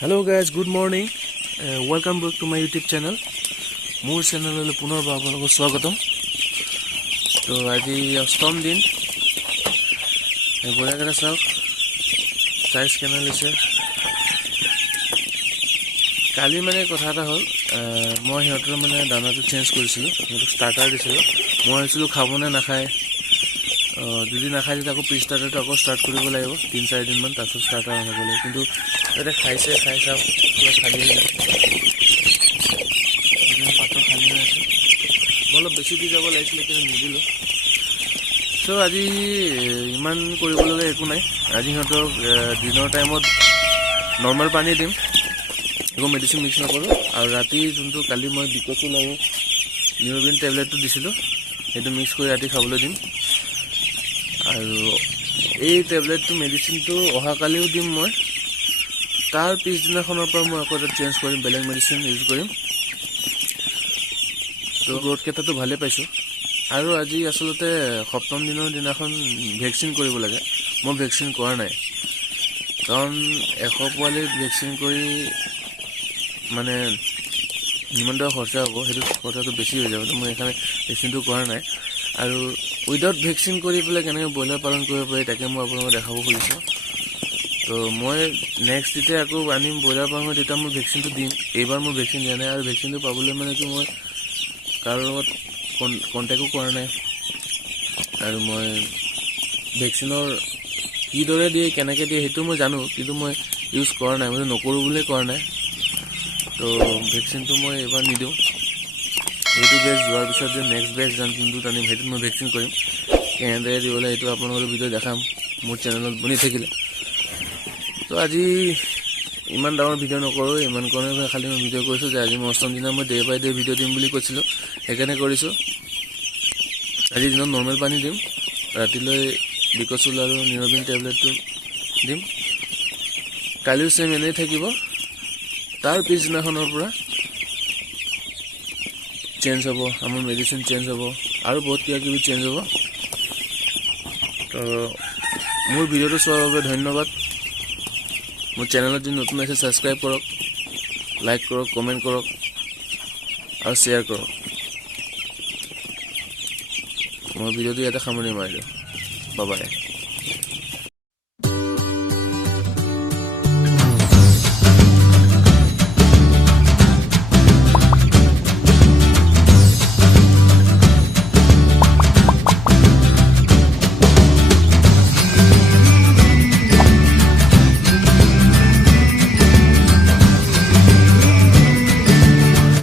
Hello guys, good morning. Welcome back to my YouTube channel. More channel le punar apnalok swagatam. To aji astom din. Bola kara sauk. Size channel ise. Kali mane kotha eta hol. Moi hiator mane dana to change korisilu. Hiator starter disilu. Moi aisilu khabone na khai. Dudi na khai tako pre starter to ako start koribo lagibo 3-4 din man taso starter hobo lagibo. Kintu এটা খাইছে খাই সব পুরো খালি হয়ে গেছে পাত্ৰ খালি হৈ আছে অলপ বেছি দি যাব লাগিছিল কিন্তু নিদিলো সো আজি ইমান কৰিবলগা একো নাই আজি হতক দিনৰ টাইমত নৰ্মাল পানী দিম একো মেডিচিন মিক্স নকৰো আৰু ৰাতি যোনটো কালি মই বিকচুল আৰু নিউবিন টেবলেটটো দিছিলো সেইটো মিক্স কৰি ৰাতি খাবলৈ দিম আৰু এই টেবলেটটো মেডিচিনটো অহা কালিও দিম মই তাৰ পিছদিনাখনৰ পৰা মই আকৌ চেঞ্জ কৰিম বেলেগ মেডিচিন ইউজ কৰিম তো গ্ৰোথ কেটাটো ভালে পাইছো আৰু আজি আসলতে সপ্তম দিনৰ দিনাখন ভ্যাকচিন কৰিব লাগে মই ভ্যাকচিন কৰা নাই কাৰণ 100 পোৱালি ভ্যাকচিন কৰি মানে নিমন্দ খৰচা হ'ব সেইটো খৰচাটো বেছি হৈ যাব মই এখানে ভ্যাকচিনটো কৰা নাই আৰু উইদাউট ভ্যাকচিন কৰি পেলাই কেনেকৈ ব্ৰইলাৰ পালন কৰিব পাৰি তাকে মই আপোনাক দেখাব খুজিছো তো মই নেক্সট দিতে আকৌ আনিম ব্ৰইলাৰ পালন দিতা মই ভ্যাকচিনটো দিম এইবাৰ মই ভ্যাকচিন দিয়া নাই আৰু ভ্যাকচিনটো পাবলৈ মানে কি মই কাৰো লগত কন্টাক্টও কৰা নাই আৰু মই ভ্যাকচিনৰ কি দৰে দিয়ে কেনেকৈ দিয়ে সেইটো মই জানো কিন্তু মই ইউজ কৰা নাই মই নকৰো বুলি কৰা নাই তো ভ্যাকচিনটো মই এবাৰ নিদিও এইটো বেচ যোৱাৰ পিছত যে নেক্সট বেচ যোনটো আনিম সেইটো মই ভ্যাকচিন কৰিম কেনেদৰে দিবলৈ সেইটো আপোনালোকৰ ভিডিঅ' দেখাম মোৰ চেনেলত বনি থাকিলে তো আজি ইমান ডাঙৰ ভিডিঅ' নকৰো ইমান কোনে খালি মই ভিডিঅ' কৰিছো যে আজি মই অষ্টম দিনা মই ডে বাই ডে ভিডিঅ' দিম বুলি কৈছিলো সেইকাৰণে কৰিছো আজি দিনত নৰ্মেল পানী দিম ৰাতিলৈ বিকচুল আৰু নিৰবিন টেবলেটটো দিম কালিও সেম এনেই থাকিব তাৰ পিছদিনাখনৰ পৰা চেঞ্জ হ'ব আমাৰ মেডিচিন চেঞ্জ হ'ব আৰু বহুত কিবা কিবি চেঞ্জ হ'ব তো মোৰ ভিডিঅ'টো চোৱাৰ বাবে ধন্যবাদ মোৰ চেনেলত যদি নতুন আছে সাবস্ক্ৰাইব কৰক লাইক কৰক কমেন্ট কৰক আৰু শ্বেয়াৰ কৰক মই ভিডিঅ'টো ইয়াতে সামৰণি মাৰিলো বাই বাই